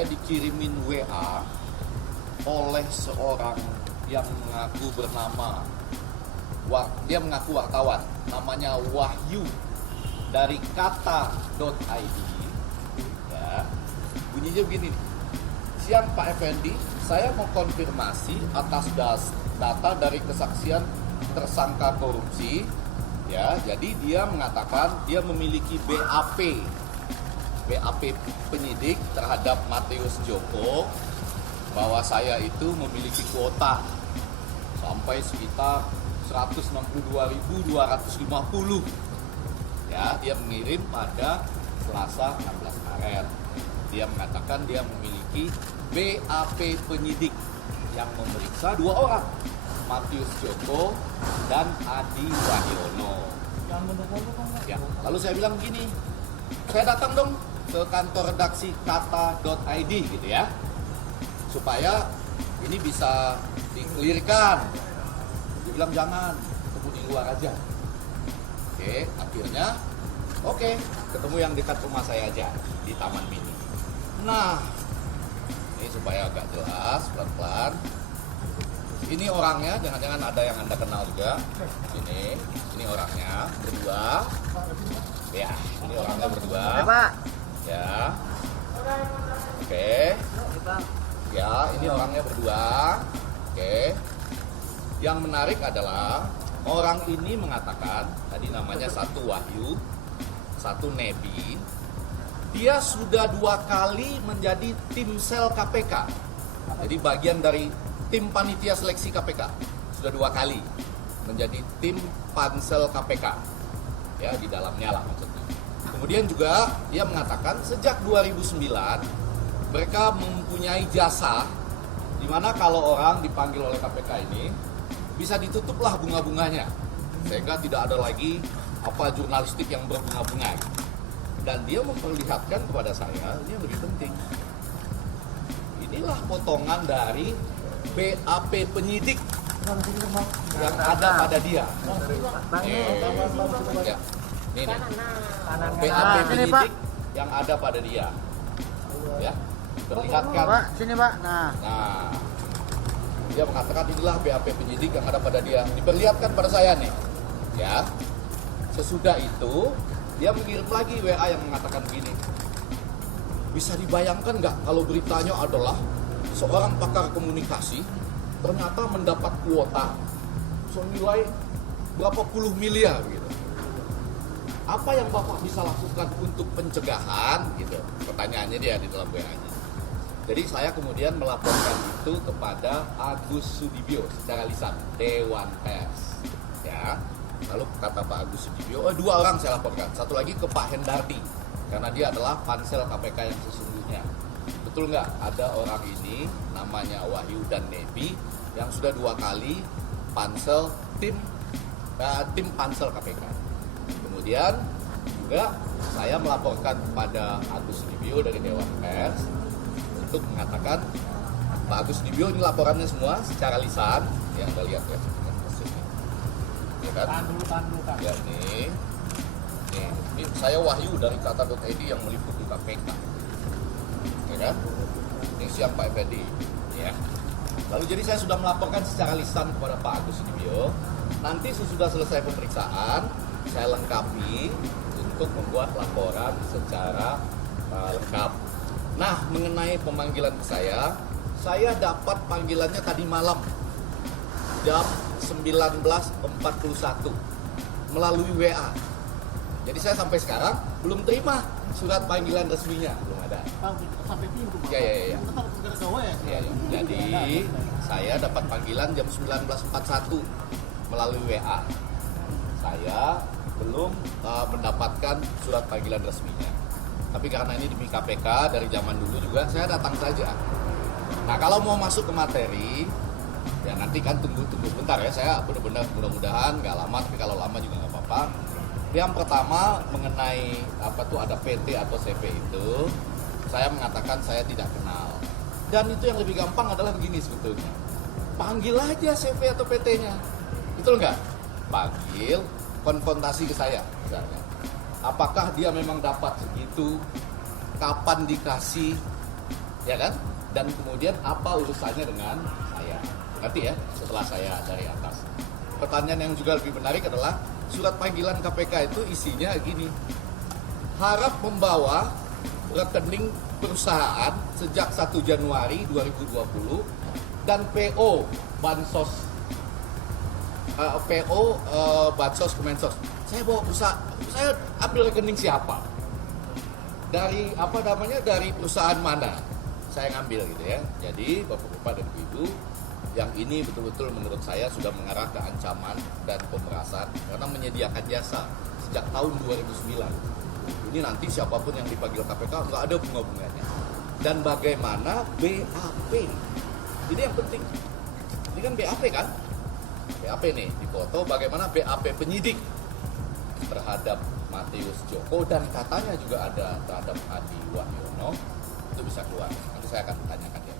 saya dikirimin WA oleh seorang yang mengaku bernama, dia mengaku wartawan, namanya Wahyu dari kata.id. Ya, bunyinya begini nih. Siang Pak Effendi, saya mau konfirmasi atas data dari kesaksian tersangka korupsi. Ya, jadi dia mengatakan dia memiliki BAP penyidik terhadap Matius Joko, bahwa saya itu memiliki kuota sampai sekitar 162.250. Ya, dia mengirim pada Selasa 16 Maret. Dia mengatakan dia memiliki BAP penyidik yang memeriksa 2 orang, Matius Joko dan Adi Wahyono. Ya, lalu saya bilang begini, saya datang dong ke kantor redaksi kata.id gitu ya, supaya ini bisa dikelirkan. Dia bilang jangan, ketemu di luar aja. Akhirnya ketemu yang dekat rumah saya aja di Taman Mini. Nah, ini supaya agak jelas pelan-pelan. Ini orangnya, jangan-jangan ada yang Anda kenal juga. Ini orangnya berdua. Ya, ini orangnya berdua. Ya. Oke. Ya, ini orangnya berdua. Oke. Yang menarik adalah orang ini mengatakan, tadi namanya satu Wahyu, satu Nebi. Dia sudah 2 kali menjadi tim sel KPK. Jadi bagian dari tim panitia seleksi KPK. Sudah 2 kali menjadi tim pansel KPK. Ya, di dalamnya lah maksudnya. Kemudian juga dia mengatakan sejak 2009 mereka mempunyai jasa di mana kalau orang dipanggil oleh KPK ini bisa ditutuplah bunga-bunganya sehingga tidak ada lagi jurnalistik yang berbunga-bunga. Dan dia memperlihatkan kepada saya, ini yang lebih penting. Inilah potongan dari BAP penyidik yang ada pada dia. Ya. Ini BAP penyidik yang ada pada dia. Ya. Perlihatkan. Pak, sini Pak. Nah, dia mengatakan inilah BAP penyidik yang ada pada dia. Diperlihatkan pada saya nih. Ya. Sesudah itu dia mengirim lagi WA yang mengatakan begini. Bisa dibayangkan nggak kalau beritanya adalah seorang pakar komunikasi ternyata mendapat kuota senilai berapa puluh miliar gitu. Apa yang Bapak bisa lakukan untuk pencegahan gitu? Pertanyaannya dia di dalam WA-nya. Jadi saya kemudian melaporkan itu kepada Agus Sudibyo secara lisan, Dewan Pers. Ya. Lalu kata Pak Agus Sudibyo, 2 orang saya laporkan. Satu lagi ke Pak Hendardi, karena dia adalah pansel KPK yang sesungguhnya. Betul nggak ada orang ini namanya Wahyu dan Nebi yang sudah 2 kali pansel tim pansel KPK. Kemudian juga saya melaporkan kepada Agus Sudibyo dari Dewan Pers untuk mengatakan Pak Agus Sudibyo ini laporannya semua secara lisan yang Anda lihat ya. Ya kan? Ya ini saya Wahyu dari kata.id yang meliputi KPK. Ya kan? Ini siang Pak Effendi. Ya. Lalu jadi saya sudah melaporkan secara lisan kepada Pak Agus Sudibyo. Nanti sesudah selesai pemeriksaan, saya lengkapi untuk membuat laporan secara lengkap. Nah, mengenai pemanggilan ke saya dapat panggilannya tadi malam jam 19.41 melalui WA. Jadi saya sampai sekarang belum terima surat panggilan resminya, belum ada. sampai pintu Pak. Ya. Tetap negara Jawa ya? Ya. Jadi saya dapat panggilan jam 19.41 melalui WA. Saya belum mendapatkan surat panggilan resminya. Tapi karena ini demi KPK dari zaman dulu juga saya datang saja. Nah, kalau mau masuk ke materi, ya nanti kan tunggu bentar ya. Saya benar-benar mudah-mudahan nggak lama, tapi kalau lama juga nggak apa-apa. Yang pertama mengenai ada PT atau CP itu, saya mengatakan saya tidak kenal. Dan itu yang lebih gampang adalah begini sebetulnya. Panggil aja CP atau PT-nya. Betul nggak? Panggil, konfrontasi ke saya misalnya. Apakah dia memang dapat segitu? Kapan dikasih? ya kan? Dan kemudian apa urusannya dengan saya? Ngerti ya? Setelah saya dari atas. Pertanyaan yang juga lebih menarik adalah surat panggilan KPK itu isinya gini. Harap membawa rekening perusahaan sejak 1 Januari 2020 dan PO Bansos Bansos Kemensos. Saya bawa perusahaan, saya ambil rekening siapa? Dari dari perusahaan mana? Saya ngambil gitu ya. Jadi Bapak-bapak dan Ibu, yang ini betul-betul menurut saya sudah mengarah ke ancaman dan pemerasan karena menyediakan jasa sejak tahun 2009. Ini nanti siapapun yang dipanggil KPK nggak ada bunga-bunganya. Dan bagaimana BAP? Ini yang penting. Ini kan BAP kan? BAP nih, dipoto bagaimana BAP penyidik terhadap Matius Joko dan katanya juga ada terhadap Adi Wahyono itu bisa keluar. Nanti saya akan tanyakan ya.